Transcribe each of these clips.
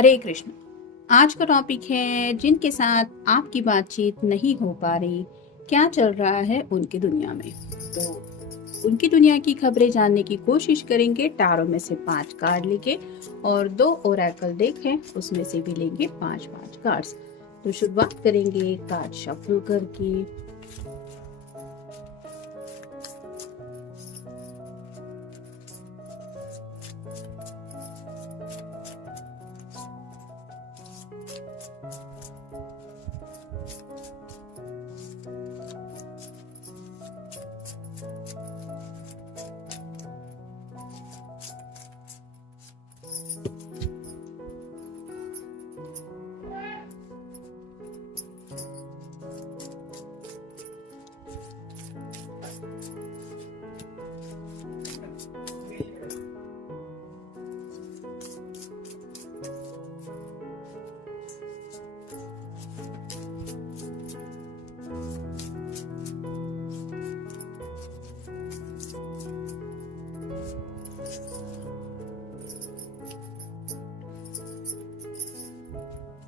हरे कृष्ण। आज का टॉपिक है जिनके साथ आपकी बातचीत नहीं हो पा रही, क्या चल रहा है उनकी दुनिया में। तो उनकी दुनिया की खबरें जानने की कोशिश करेंगे। टारों में से 5 कार्ड लेके और 2 ओरेकल डेक है, उसमें से भी लेंगे 5-5 कार्ड्स। तो शुरुआत करेंगे कार्ड शफल करके।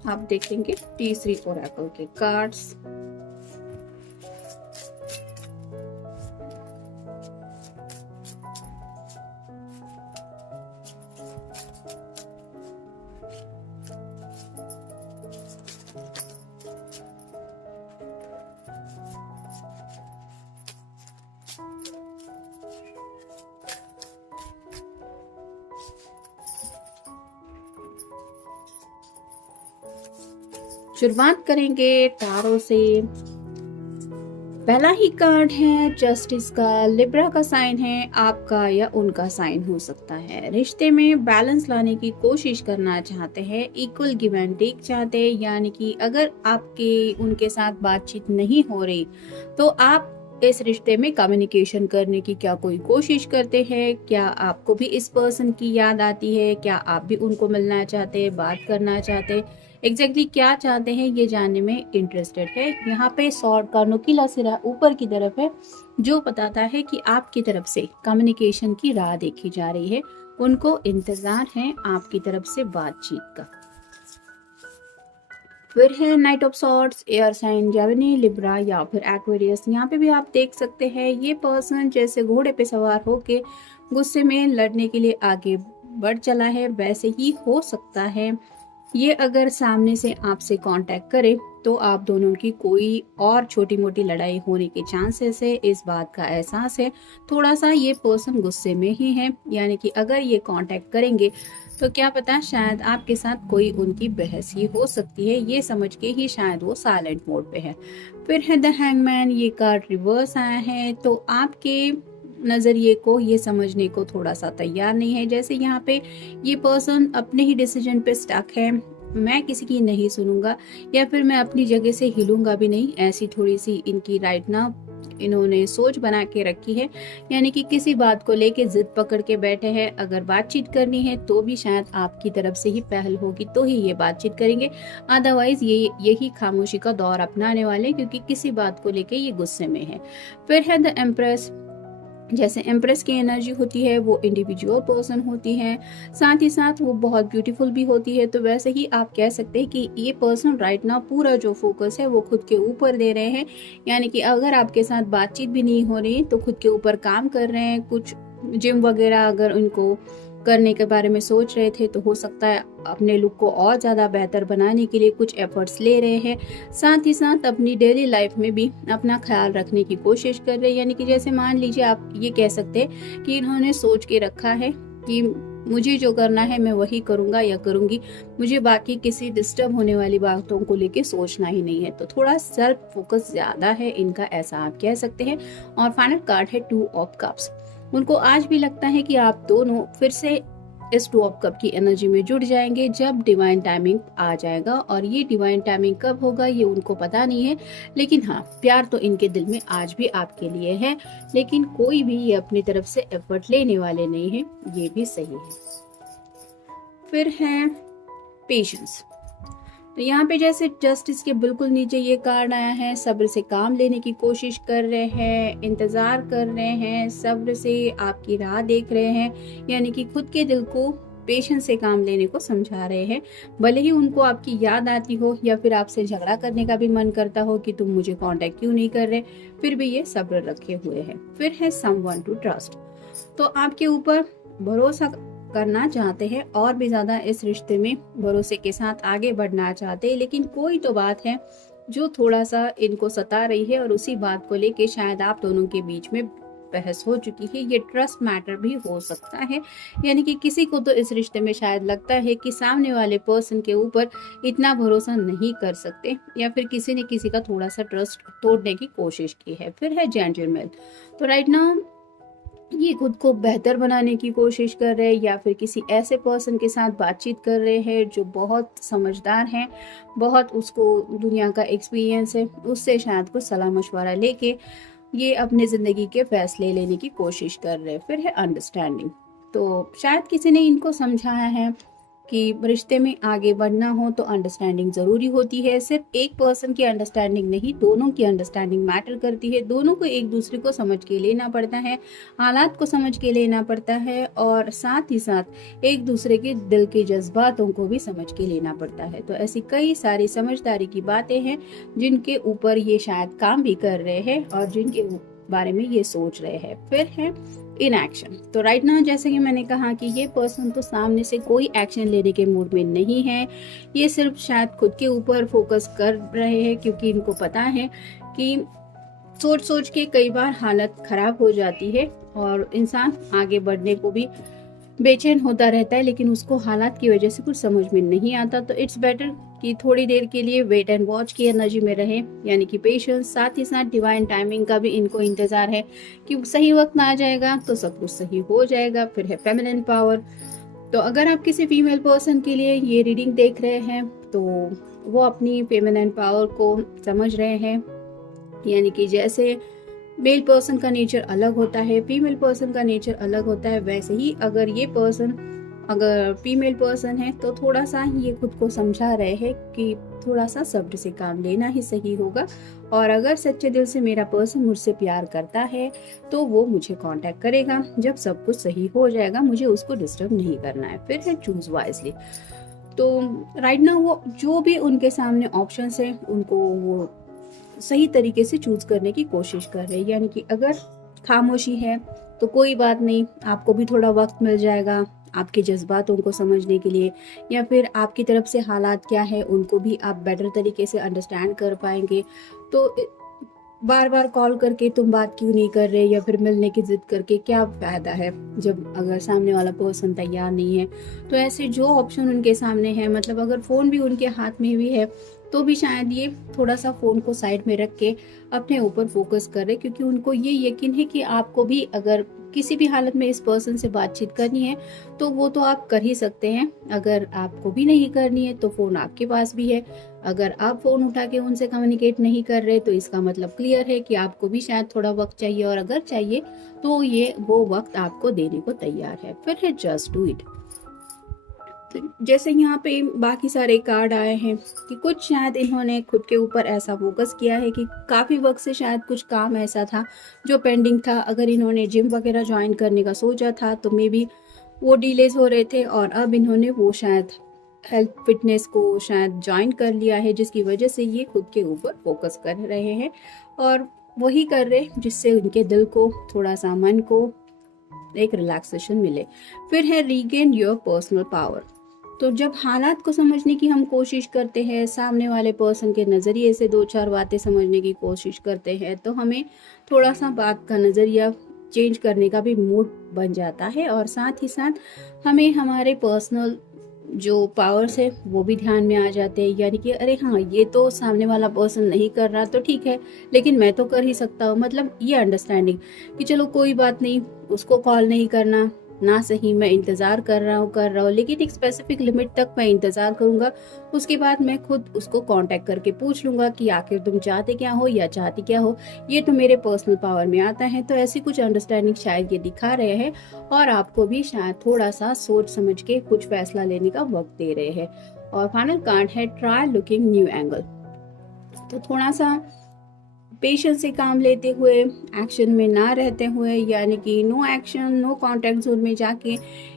आप देखेंगे तीसरी ओरेकल के कार्ड्स। शुरुआत करेंगे टारो से। पहला ही कार्ड है जस्टिस का। लिब्रा का साइन है, आपका या उनका साइन हो सकता है। रिश्ते में बैलेंस लाने की कोशिश करना चाहते हैं, इक्वल गिव एंड टेक चाहते हैं। यानी कि अगर आपके उनके साथ बातचीत नहीं हो रही तो आप इस रिश्ते में कम्युनिकेशन करने की क्या कोई कोशिश करते हैं। क्या आपको भी इस पर्सन की याद आती है, क्या आप भी उनको मिलना चाहते हैं, बात करना चाहते हैं। एग्जैक्टली क्या चाहते हैं ये जानने में इंटरेस्टेड है। यहाँ पे सॉर्ड का नुकीला सिरा ऊपर की तरफ है, जो बताता है कि आपकी तरफ से कम्युनिकेशन की राह देखी जा रही है। उनको इंतजार है आपकी तरफ से बातचीत का। फिर है Knight of Swords, air sign Gemini, Libra या फिर एक्वेरियस। यहाँ पे भी आप देख सकते हैं ये पर्सन जैसे घोड़े पे सवार होके गुस्से में लड़ने के लिए आगे बढ़ चला है, वैसे ही हो सकता है ये अगर सामने से आपसे कांटेक्ट करे तो आप दोनों की कोई और छोटी मोटी लड़ाई होने के चांसेस है। इस बात का एहसास है। थोड़ा सा ये पर्सन गुस्से में ही है, यानी कि अगर ये कांटेक्ट करेंगे तो क्या पता शायद आपके साथ कोई उनकी बहस ही हो सकती है। ये समझ के ही शायद वो साइलेंट मोड पे है। फिर है द हैंगमैन। ये कार्ड रिवर्स आया है, तो आपके नजरिए को ये समझने को थोड़ा सा तैयार नहीं है। जैसे यहाँ पे ये पर्सन अपने ही डिसीजन पे स्टक है, मैं किसी की नहीं सुनूंगा या फिर मैं अपनी जगह से हिलूंगा भी नहीं, ऐसी थोड़ी सी इनकी राइट ना इन्होंने सोच बना के रखी है। यानी कि किसी बात को लेके जिद पकड़ के बैठे हैं। अगर बातचीत करनी है तो भी शायद आपकी तरफ से ही पहल होगी तो ही ये बातचीत करेंगे, अदरवाइज ये यही खामोशी का दौर अपनाने वाले, क्योंकि किसी बात को लेके ये गुस्से में है। फिर है द एम्प्रेस। जैसे एम्प्रेस की एनर्जी होती है वो इंडिविजुअल पर्सन होती है, साथ ही साथ वो बहुत ब्यूटीफुल भी होती है। तो वैसे ही आप कह सकते हैं कि ये पर्सन राइट नाउ पूरा जो फोकस है वो खुद के ऊपर दे रहे हैं। यानी कि अगर आपके साथ बातचीत भी नहीं हो रही तो खुद के ऊपर काम कर रहे हैं। कुछ जिम वगैरह अगर उनको करने के बारे में सोच रहे थे तो हो सकता है अपने लुक को और ज़्यादा बेहतर बनाने के लिए कुछ एफर्ट्स ले रहे हैं। साथ ही साथ अपनी डेली लाइफ में भी अपना ख्याल रखने की कोशिश कर रहे हैं। यानी कि जैसे मान लीजिए आप ये कह सकते हैं कि इन्होंने सोच के रखा है कि मुझे जो करना है मैं वही करूंगा या करूंगी, मुझे बाकी किसी डिस्टर्ब होने वाली बातों को लेके सोचना ही नहीं है। तो थोड़ा सेल्फ फोकस ज़्यादा है इनका, ऐसा आप कह सकते हैं। और फाइनल कार्ड है 2 ऑफ कप्स। उनको आज भी लगता है कि आप दोनों फिर से इस 2 ऑफ कप की एनर्जी में जुड़ जाएंगे जब डिवाइन टाइमिंग आ जाएगा। और ये डिवाइन टाइमिंग कब होगा ये उनको पता नहीं है, लेकिन हाँ प्यार तो इनके दिल में आज भी आपके लिए है। लेकिन कोई भी ये अपनी तरफ से एफर्ट लेने वाले नहीं है, ये भी सही है। फिर है पेशेंस। तो यहाँ पे जैसे जस्टिस के बिल्कुल नीचे ये कार्ड आया है, सब्र से काम लेने की कोशिश कर रहे हैं, इंतजार कर रहे हैं, सब्र से आपकी राह देख रहे हैं। यानी कि खुद के दिल को पेशेंस से काम लेने को समझा रहे हैं। भले ही उनको आपकी याद आती हो या फिर आपसे झगड़ा करने का भी मन करता हो कि तुम मुझे कांटेक्ट क्यों नहीं कर रहे, फिर भी ये सब्र रखे हुए हैं। फिर है समवन टू ट्रस्ट। तो आपके ऊपर भरोसा करना चाहते हैं और भी ज्यादा इस रिश्ते में भरोसे के साथ आगे बढ़ना चाहते हैं, लेकिन कोई तो बात है जो थोड़ा सा इनको सता रही है और उसी बात को लेके शायद आप दोनों के बीच में बहस हो चुकी है। ये ट्रस्ट मैटर भी हो सकता है, यानी कि किसी को तो इस रिश्ते में शायद लगता है कि सामने वाले पर्सन के ऊपर इतना भरोसा नहीं कर सकते, या फिर किसी ने किसी का थोड़ा सा ट्रस्ट तोड़ने की कोशिश की है। फिर है जेंटलमैन। तो राइट नाउ ये खुद को बेहतर बनाने की कोशिश कर रहे हैं या फिर किसी ऐसे पर्सन के साथ बातचीत कर रहे हैं जो बहुत समझदार है, बहुत उसको दुनिया का एक्सपीरियंस है, उससे शायद कुछ सलाह मशवरा लेके ये अपने ज़िंदगी के फैसले लेने की कोशिश कर रहे हैं। फिर है अंडरस्टैंडिंग। तो शायद किसी ने इनको समझाया है कि रिश्ते में आगे बढ़ना हो तो अंडरस्टैंडिंग ज़रूरी होती है। सिर्फ एक पर्सन की अंडरस्टैंडिंग नहीं, दोनों की अंडरस्टैंडिंग मैटर करती है। दोनों को एक दूसरे को समझ के लेना पड़ता है, हालात को समझ के लेना पड़ता है, और साथ ही साथ एक दूसरे के दिल के जज्बातों को भी समझ के लेना पड़ता है। तो ऐसी कई सारी समझदारी की बातें हैं जिनके ऊपर ये शायद काम भी कर रहे हैं और जिनके बारे में ये सोच रहे हैं। फिर है इन एक्शन। तो राइट नाउ जैसे कि मैंने कहा कि ये पर्सन तो सामने से कोई एक्शन लेने के मूड में नहीं है, ये सिर्फ शायद खुद के ऊपर फोकस कर रहे हैं, क्योंकि इनको पता है कि सोच सोच के कई बार हालत खराब हो जाती है और इंसान आगे बढ़ने को भी बेचैन होता रहता है, लेकिन उसको हालात की वजह से कुछ समझ में नहीं आता। तो इट्स बेटर कि थोड़ी देर के लिए वेट एंड वॉच की एनर्जी में रहे, यानी कि पेशेंस। साथ ही साथ डिवाइन टाइमिंग का भी इनको इंतजार है कि सही वक्त आ जाएगा तो सब कुछ सही हो जाएगा। फिर है फेमिनिन पावर। तो अगर आप किसी फीमेल पर्सन के लिए ये रीडिंग देख रहे हैं तो वो अपनी फेमिनिन पावर को समझ रहे हैं, यानी कि जैसे मेल पर्सन का नेचर अलग होता है, फीमेल पर्सन का नेचर अलग होता है, वैसे ही अगर ये पर्सन अगर फीमेल पर्सन है तो थोड़ा सा ये खुद को समझा रहे हैं कि थोड़ा सा सब्र से काम लेना ही सही होगा, और अगर सच्चे दिल से मेरा पर्सन मुझसे प्यार करता है तो वो मुझे कांटेक्ट करेगा। जब सब कुछ सही हो जाएगा मुझे उसको डिस्टर्ब नहीं करना है। फिर है चूज वाइजली। तो राइट नाउ वो जो भी उनके सामने ऑप्शंस है उनको वो सही तरीके से चूज करने की कोशिश कर रहे हैं, यानी कि अगर खामोशी है तो कोई बात नहीं, आपको भी थोड़ा वक्त मिल जाएगा आपके जज्बातों को समझने के लिए, या फिर आपकी तरफ से हालात क्या है उनको भी आप बेटर तरीके से अंडरस्टैंड कर पाएंगे। तो बार बार कॉल करके तुम बात क्यों नहीं कर रहे या फिर मिलने की जिद करके क्या फायदा है जब अगर सामने वाला पर्सन तैयार नहीं है। तो ऐसे जो ऑप्शन उनके सामने है, मतलब अगर फोन भी उनके हाथ में भी है तो भी शायद ये थोड़ा सा फोन को साइड में रख के अपने ऊपर फोकस कर रहे, क्योंकि उनको ये यकीन है कि आपको भी अगर किसी भी हालत में इस पर्सन से बातचीत करनी है तो वो तो आप कर ही सकते हैं। अगर आपको भी नहीं करनी है तो फोन आपके पास भी है। अगर आप फोन उठा के उनसे कम्युनिकेट नहीं कर रहे तो इसका मतलब क्लियर है कि आपको भी शायद थोड़ा वक्त चाहिए, और अगर चाहिए तो ये वो वक्त आपको देने को तैयार है। फिर है जस्ट डू इट। तो जैसे यहाँ पे बाकी सारे कार्ड आए हैं कि कुछ शायद इन्होंने खुद के ऊपर ऐसा फोकस किया है कि काफ़ी वक्त से शायद कुछ काम ऐसा था जो पेंडिंग था। अगर इन्होंने जिम वगैरह ज्वाइन करने का सोचा था तो मे बी वो डिलेज हो रहे थे, और अब इन्होंने वो शायद हेल्थ फिटनेस को शायद ज्वाइन कर लिया है, जिसकी वजह से ये खुद के ऊपर फोकस कर रहे हैं और वही कर रहे जिससे उनके दिल को थोड़ा सा मन को एक रिलैक्सेशन मिले। फिर है रीगेन योर पर्सनल पावर। तो जब हालात को समझने की हम कोशिश करते हैं, सामने वाले पर्सन के नज़रिए से दो चार बातें समझने की कोशिश करते हैं, तो हमें थोड़ा सा बात का नज़रिया चेंज करने का भी मूड बन जाता है, और साथ ही साथ हमें हमारे पर्सनल जो पावर्स है वो भी ध्यान में आ जाते हैं, यानी कि अरे हाँ ये तो सामने वाला पर्सन नहीं कर रहा तो ठीक है, लेकिन मैं तो कर ही सकता हूँ। मतलब ये अंडरस्टैंडिंग कि चलो कोई बात नहीं, उसको कॉल नहीं करना ना सही, मैं इंतज़ार कर रहा हूँ, लेकिन एक स्पेसिफिक लिमिट तक मैं इंतज़ार करूँगा। उसके बाद मैं खुद उसको कांटेक्ट करके पूछ लूँगा कि आखिर तुम चाहते क्या हो या चाहती क्या हो, ये तो मेरे पर्सनल पावर में आता है। तो ऐसी कुछ अंडरस्टैंडिंग शायद ये दिखा रहे हैं, और आपको भी शायद थोड़ा सा सोच समझ के कुछ फैसला लेने का वक्त दे रहे हैं। और फाइनल कार्ड है ट्राई लुकिंग न्यू एंगल। तो थोड़ा सा पेशेंस से काम लेते हुए, एक्शन में ना रहते हुए, यानी कि no action no contact zone में जाके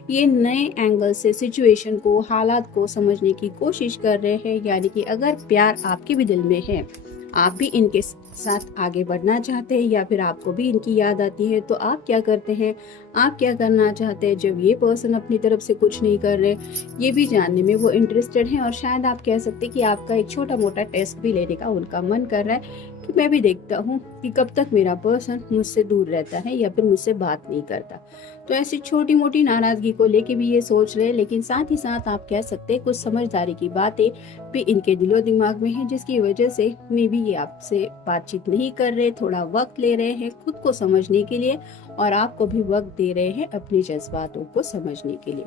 ये नए एंगल से सिचुएशन को, हालात को समझने की कोशिश कर रहे हैं। यानी कि अगर प्यार आपके भी दिल में है, आप भी इनके साथ आगे बढ़ना चाहते हैं या फिर आपको भी इनकी याद आती है, तो आप क्या करते हैं, आप क्या करना चाहते हैं जब ये पर्सन अपनी तरफ से कुछ नहीं कर रहे, ये भी जानने में वो इंटरेस्टेड हैं। और शायद आप कह सकते हैं कि आपका एक छोटा मोटा टेस्ट भी लेने का उनका मन कर रहा है कि मैं भी देखता हूँ कि कब तक मेरा पर्सन मुझसे दूर रहता है या फिर मुझसे बात नहीं करता। तो ऐसी छोटी मोटी नाराजगी को लेके भी ये सोच रहे हैं, लेकिन साथ ही साथ आप कह सकते हैं कुछ समझदारी की बातें भी इनके दिलो दिमाग में है, जिसकी वजह से मे बी ये आपसे बातचीत नहीं कर रहे, थोड़ा वक्त ले रहे हैं खुद को समझने के लिए और आपको भी वक्त दे रहे हैं अपने जज्बातों को समझने के लिए।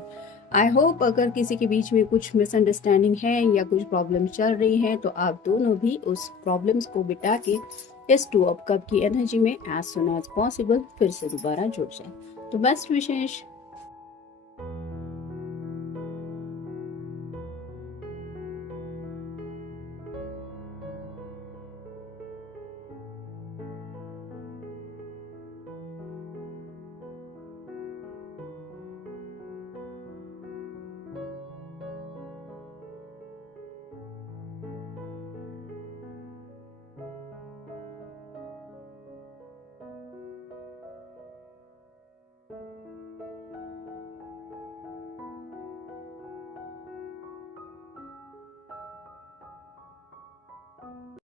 आई होप अगर किसी के बीच में कुछ मिसअंडरस्टैंडिंग है या कुछ प्रॉब्लम चल रही है, तो आप दोनों भी उस प्रॉब्लम्स को बिटा के इस 2 ऑफ कप की एनर्जी में एज सुन एज पॉसिबल फिर से दोबारा जुड़ जाए। तो बेस्ट विशेष।